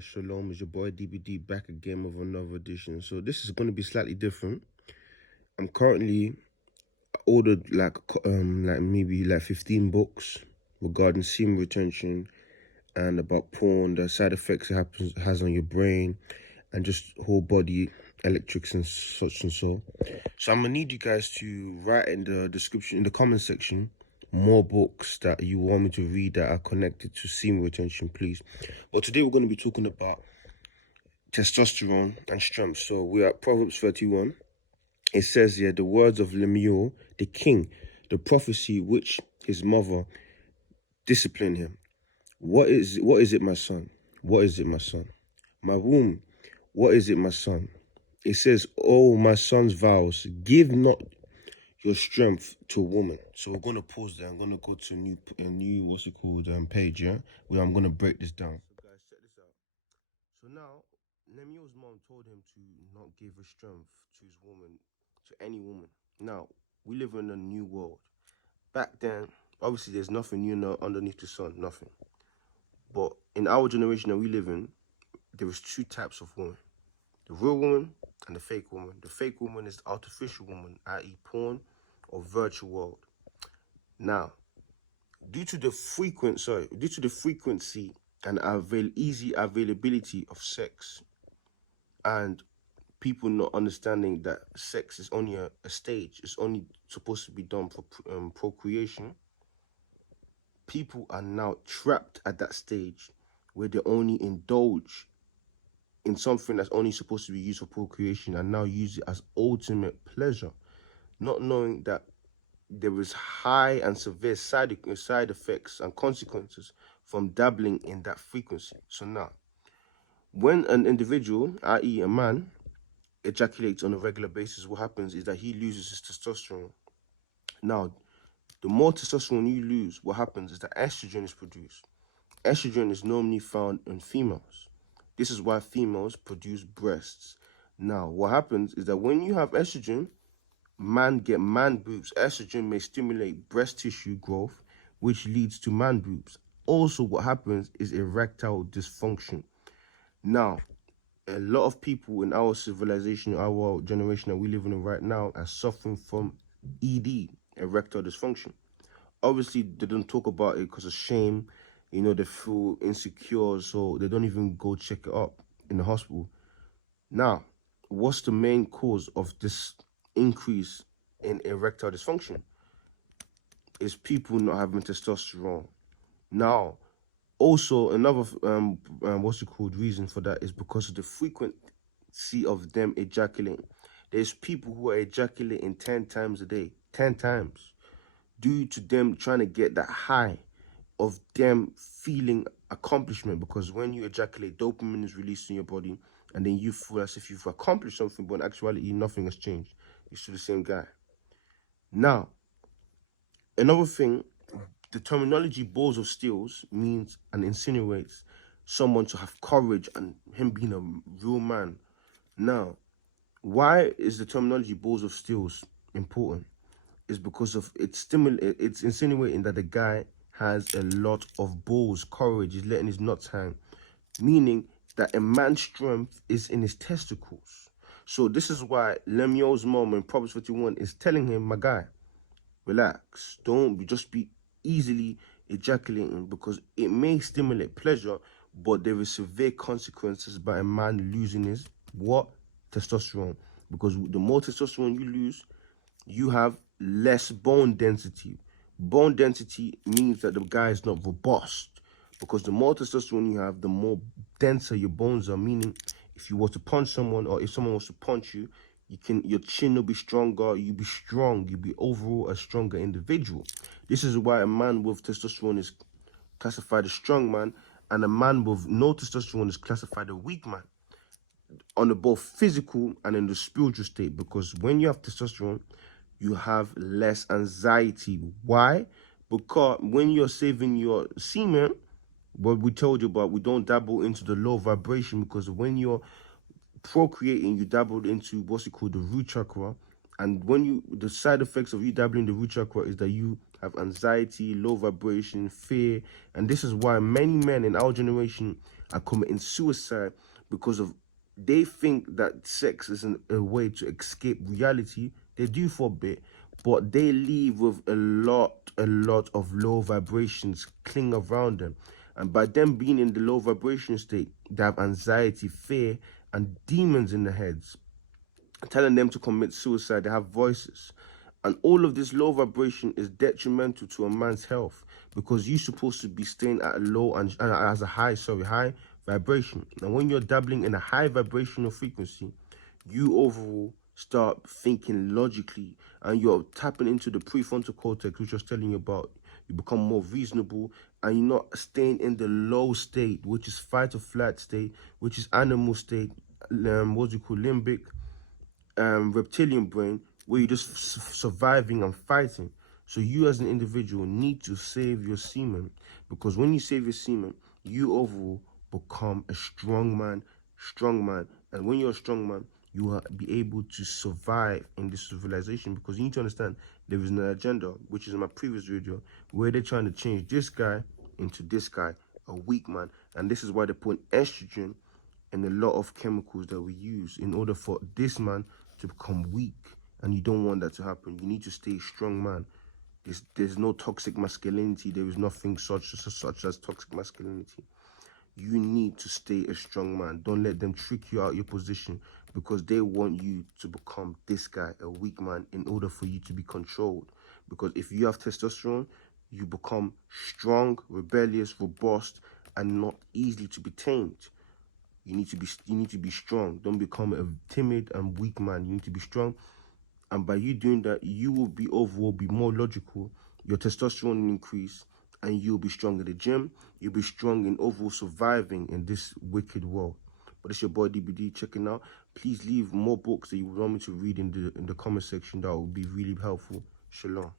Shalom, is your boy DBD back again with another edition. So this is going to be slightly different. I'm currently ordered like maybe like 15 books regarding semen retention and about porn, the side effects it has on your brain and just whole body electrics and such and so. So I'm gonna need you guys to write in the description, in the comment section, more books that you want me to read that are connected to semen retention, please. But today we're going to be talking about testosterone and strength. So we are at Proverbs 31. It says here, the words of Lemuel, the king, the prophecy which his mother disciplined him. What is it, my son? What is it, my son? My womb, what is it, my son? It says, oh, my son's vows, give not your strength to a woman. So we're going to pause there. I'm going to go to a new what's it called, page, yeah? Where I'm going to break this down. So guys, check this out. So now, Lemuel's mom told him to not give his strength to his woman, to any woman. Now, we live in a new world. Back then, obviously there's nothing new underneath the sun, nothing. But in our generation that we live in, there is two types of women. The real woman and the fake woman. The fake woman is the artificial woman, i.e. porn or virtual world. Now, due to the frequency and easy availability of sex, and people not understanding that sex is only a stage, it's only supposed to be done for procreation, people are now trapped at that stage where they only indulge in something that's only supposed to be used for procreation and now use it as ultimate pleasure, not knowing that there is high and severe side effects and consequences from dabbling in that frequency. So now, when an individual, i.e. a man, ejaculates on a regular basis, what happens is that he loses his testosterone. Now, the more testosterone you lose, what happens is that estrogen is produced. Estrogen is normally found in females. This is why females produce breasts. Now, what happens is that when you have estrogen, man get man boobs. Estrogen may stimulate breast tissue growth, which leads to man boobs. Also, what happens is erectile dysfunction. Now, a lot of people in our civilization, our generation that we live in right now, are suffering from ED, erectile dysfunction. Obviously, they don't talk about it because of shame. You know, they feel insecure, so they don't even go check it up in the hospital. Now, what's the main cause of this increase in erectile dysfunction? Is people not having testosterone. Now, also another reason for that is because of the frequency of them ejaculating. There's people who are ejaculating 10 times a day, 10 times, due to them trying to get that high of them feeling accomplishment. Because when you ejaculate, dopamine is released in your body, and then you feel as if you've accomplished something, but in actuality, nothing has changed. You're still the same guy. Now, another thing, the terminology balls of steels means and insinuates someone to have courage and him being a real man. Now, why is the terminology balls of steels important? Is because of it's insinuating that the guy has a lot of balls, courage, he's letting his nuts hang, meaning that a man's strength is in his testicles. So this is why Lemuel's mom in Proverbs 51 is telling him, my guy, relax, don't just be easily ejaculating, because it may stimulate pleasure, but there is severe consequences by a man losing his testosterone. Because the more testosterone you lose, you have less bone density. Bone density means that the guy is not robust, because the more testosterone you have, the more denser your bones are, meaning if you were to punch someone, or if someone was to punch you, your chin will be stronger, you'll be strong, you'll be overall a stronger individual. This is why a man with testosterone is classified as strong man, and a man with no testosterone is classified a weak man, on the both physical and in the spiritual state. Because when you have testosterone, you have less anxiety. Why? Because when you're saving your semen, what we told you about, we don't dabble into the low vibration, because when you're procreating, you dabbled into what's it called, the root chakra. And when the side effects of you dabbling the root chakra is that you have anxiety, low vibration, fear. And this is why many men in our generation are committing suicide because of they think that sex is a way to escape reality. They do for a bit, but they leave with a lot of low vibrations cling around them. And by them being in the low vibration state, they have anxiety, fear, and demons in their heads telling them to commit suicide. They have voices. And all of this low vibration is detrimental to a man's health because you're supposed to be staying at a low and as a high vibration. And when you're dabbling in a high vibrational frequency, you overall start thinking logically and you're tapping into the prefrontal cortex, which I was telling you about. You become more reasonable and you're not staying in the low state, which is fight or flight state, which is animal state, what's it called, limbic, reptilian brain, where you're just surviving and fighting. So you as an individual need to save your semen, because when you save your semen, you overall become a strong man. And when you're a strong man, you will be able to survive in this civilization, because you need to understand there is an agenda, which is in my previous video, where they're trying to change this guy into this guy, a weak man. And this is why they put estrogen and a lot of chemicals that we use in order for this man to become weak. And you don't want that to happen. You need to stay strong, man. There's no toxic masculinity. There is nothing such as toxic masculinity. You need to stay a strong man. Don't let them trick you out your position, because they want you to become this guy, a weak man, in order for you to be controlled. Because if you have testosterone, you become strong, rebellious, robust, and not easily to be tamed. You need to be strong. Don't become a timid and weak man. You need to be strong. And by you doing that, you will be overall be more logical. Your testosterone will increase and you'll be strong in the gym. You'll be strong in overall surviving in this wicked world. But it's your boy DBD checking out. Please leave more books that you want me to read in the comment section. That would be really helpful. Shalom.